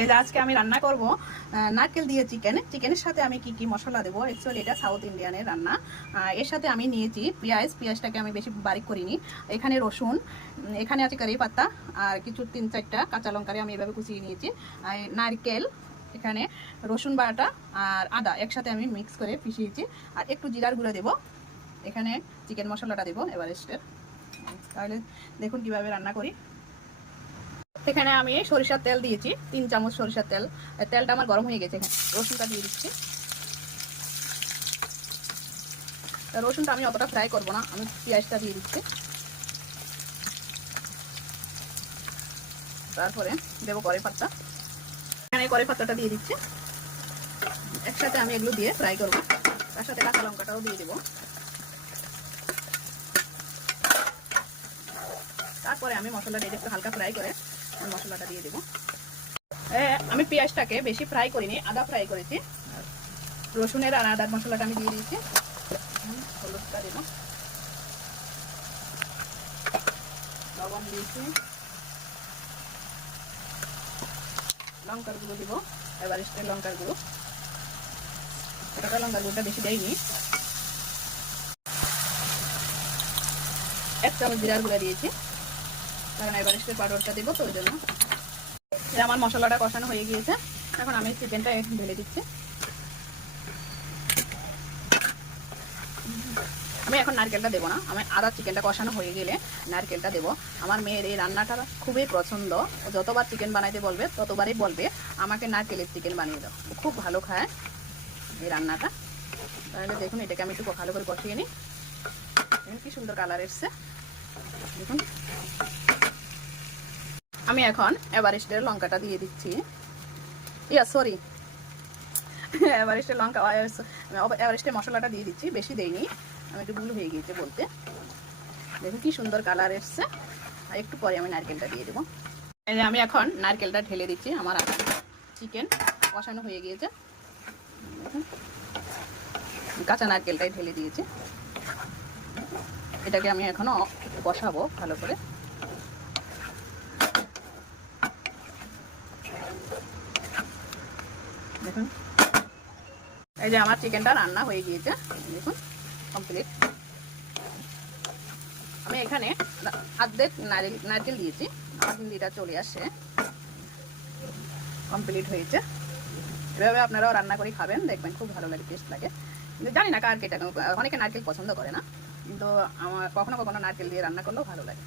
এই যে আজকে আমি রান্না করব নারকেল দিয়ে চিকেনের সাথে আমি কি কি মশলা দেবো। অ্যাকচুয়ালি এটা সাউথ ইন্ডিয়ানের রান্না। এর সাথে আমি নিয়েছি পেঁয়াজটাকে আমি বেশি বারিক করিনি। এখানে রসুন, এখানে আছে কারি পাতা, আর কিছু 3-4টা কাঁচা লঙ্কারে আমি এভাবে কুচিয়ে নিয়েছি। আর নারকেল, এখানে রসুন বাটা আর আদা একসাথে আমি মিক্স করে পিষিয়েছি। আর একটু জিরার গুঁড়ো দেবো। এখানে চিকেন মশলাটা দেবো এভারেস্টের। তাহলে দেখুন কিভাবে রান্না করি। এখানে আমি সরিষার তেল দিয়েছি 3 চামচ সরিষার তেল। তেলটা আমার গরম হয়ে গেছে। রসুনটা দিয়ে দিচ্ছি। রসুনটা আমি অতটা ফ্রাই করব না, আমি পেঁয়াজটা দিয়ে দিচ্ছি। তারপরে দেবো কড়াই পাতা। এখানে কড়াই পাতাটা দিয়ে দিচ্ছি। একসাথে আমি এগুলো দিয়ে ফ্রাই করব। তার সাথে কাঁচা লঙ্কাটাও দিয়ে দেবো। তারপরে আমি মশলাটা একটু হালকা ফ্রাই করে মশলাটা দিয়ে দেবো। আমি পেঁয়াজটাকে বেশি ফ্রাই করিনি, আদা ফ্রাই করেছি। রসুনের আর আদার মশলাটা আমি দিয়ে দিয়েছি। হলুদটা দেবো, লবণ দিয়েছি, লঙ্কার গুঁড়ো দিব, এভারেস্টের লঙ্কার গুঁড়ো। লঙ্কার গুঁড়োটা বেশি দেয়নি। 1 চামচ জিরার গুঁড়া দিয়েছি, কারণ এভারেস্টের পাউডারটা দেবো তো ওই জন্য। আমার মশলাটা কষানো হয়ে গিয়েছে। এখন আমি চিকেনটা ঢেলে দিচ্ছি। আমি এখন নারকেলটা দেবো না, আমি আদা চিকেনটা কষানো হয়ে গেলে নারকেলটা দেবো। আমার মেয়ের এই রান্নাটা খুবই পছন্দ। যতবার চিকেন বানাইতে বলবে ততবারই বলবে আমাকে নারকেলের চিকেন বানিয়ে দাও। খুব ভালো খায় এই রান্নাটা। তাহলে দেখুন এটাকে আমি একটু ভালো করে কষিয়ে নিই। দেখুন কি সুন্দর কালার এসছে। দেখুন আমি এখন এভারেস্টের লঙ্কাটা দিয়ে দিচ্ছি। সরি, এভারেস্টের লঙ্কা এভারেস্টের মশলাটা দিয়ে দিচ্ছি, বেশি দেইনি, আমি একটু ভুল হয়ে গিয়েছে বলতে। দেখুন কি সুন্দর কালার এসছে। আর একটু পরে আমি নারকেলটা দিয়ে দেবো। এই যে আমি এখন নারকেলটা ঢেলে দিচ্ছি। আমার চিকেন কষানো হয়ে গিয়েছে। কাঁচা নারকেলটাই ঢেলে দিয়েছি। এটাকে আমি এখনো কষাবো ভালো করে। দেখুন এই যে আমার চিকেনটা রান্না হয়ে গিয়েছে। দেখুন কমপ্লিট। আমি এখানে অর্ধেক নারকেল দিয়েছি। আমার হিন্দিটা চলে আসছে। কমপ্লিট হয়েছে। এভাবে আপনারাও রান্না করে খাবেন, দেখবেন খুব ভালো লাগে, টেস্ট লাগে। কিন্তু জানি না কার কেটা, অনেকে নারকেল পছন্দ করে না, কিন্তু আমার কখনো কখনো নারকেল দিয়ে রান্না করলেও ভালো লাগে।